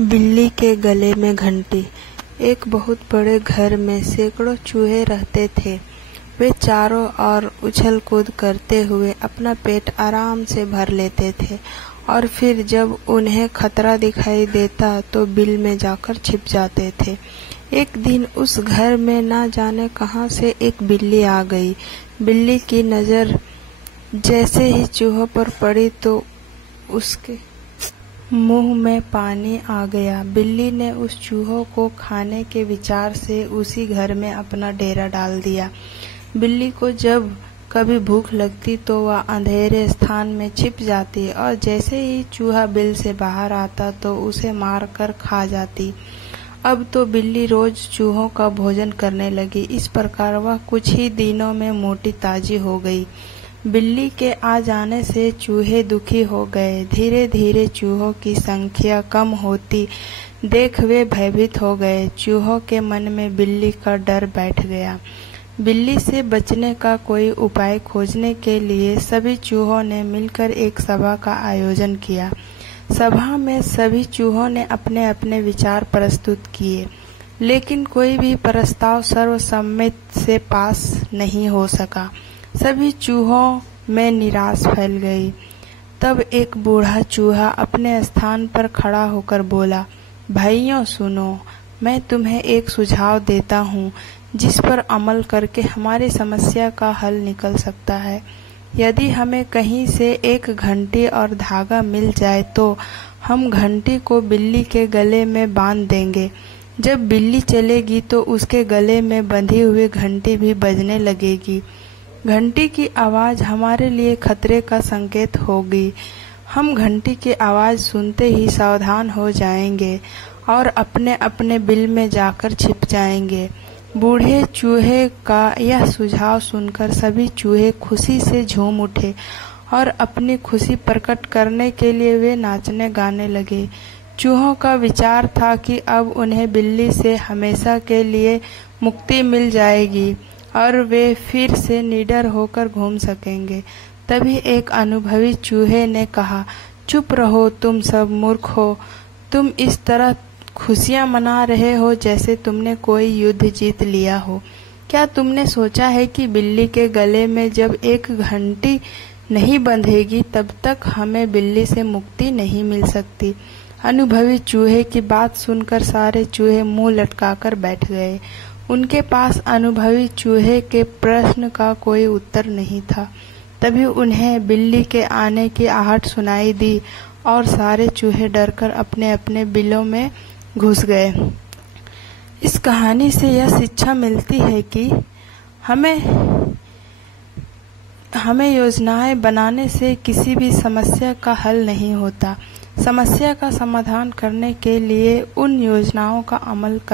बिल्ली के गले में घंटी। एक बहुत बड़े घर में सैकड़ों चूहे रहते थे। वे चारों ओर उछल कूद करते हुए अपना पेट आराम से भर लेते थे और फिर जब उन्हें खतरा दिखाई देता तो बिल में जाकर छिप जाते थे। एक दिन उस घर में ना जाने कहां से एक बिल्ली आ गई। बिल्ली की नज़र जैसे ही चूहों पर पड़ी तो उसके मुंह में पानी आ गया। बिल्ली ने उस चूहों को खाने के विचार से उसी घर में अपना डेरा डाल दिया। बिल्ली को जब कभी भूख लगती तो वह अंधेरे स्थान में छिप जाती और जैसे ही चूहा बिल से बाहर आता तो उसे मार कर खा जाती। अब तो बिल्ली रोज चूहों का भोजन करने लगी। इस प्रकार वह कुछ ही दिनों में मोटी ताजी हो गई। बिल्ली के आ जाने से चूहे दुखी हो गए। धीरे धीरे चूहों की संख्या कम होती देख वे भयभीत हो गए। चूहों के मन में बिल्ली का डर बैठ गया। बिल्ली से बचने का कोई उपाय खोजने के लिए सभी चूहों ने मिलकर एक सभा का आयोजन किया। सभा में सभी चूहों ने अपने अपने विचार प्रस्तुत किए, लेकिन कोई भी प्रस्ताव सर्वसम्मति से पास नहीं हो सका। सभी चूहों में निराश फैल गई। तब एक बूढ़ा चूहा अपने स्थान पर खड़ा होकर बोला, भाइयों सुनो, मैं तुम्हें एक सुझाव देता हूँ जिस पर अमल करके हमारी समस्या का हल निकल सकता है। यदि हमें कहीं से एक घंटी और धागा मिल जाए तो हम घंटी को बिल्ली के गले में बांध देंगे। जब बिल्ली चलेगी तो उसके गले में बंधी हुई घंटी भी बजने लगेगी। घंटी की आवाज़ हमारे लिए खतरे का संकेत होगी। हम घंटी की आवाज़ सुनते ही सावधान हो जाएंगे और अपने अपने बिल में जाकर छिप जाएंगे। बूढ़े चूहे का यह सुझाव सुनकर सभी चूहे खुशी से झूम उठे और अपनी खुशी प्रकट करने के लिए वे नाचने गाने लगे। चूहों का विचार था कि अब उन्हें बिल्ली से हमेशा के लिए मुक्ति मिल जाएगी और वे फिर से निडर होकर घूम सकेंगे। तभी एक अनुभवी चूहे ने कहा, चुप रहो तुम सब मूर्ख हो। तुम इस तरह खुशियां मना रहे हो जैसे तुमने कोई युद्ध जीत लिया हो। क्या तुमने सोचा है कि बिल्ली के गले में जब एक घंटी नहीं बंधेगी तब तक हमें बिल्ली से मुक्ति नहीं मिल सकती। अनुभवी चूहे की बात सुनकर सारे चूहे मुंह लटकाकर बैठ गए। उनके पास अनुभवी चूहे के प्रश्न का कोई उत्तर नहीं था। तभी उन्हें बिल्ली के आने की आहट सुनाई दी और सारे चूहे डरकर अपने अपने बिलों में घुस गए। इस कहानी से यह शिक्षा मिलती है कि हमें योजनाएं बनाने से किसी भी समस्या का हल नहीं होता। समस्या का समाधान करने के लिए उन योजनाओं का अमल कर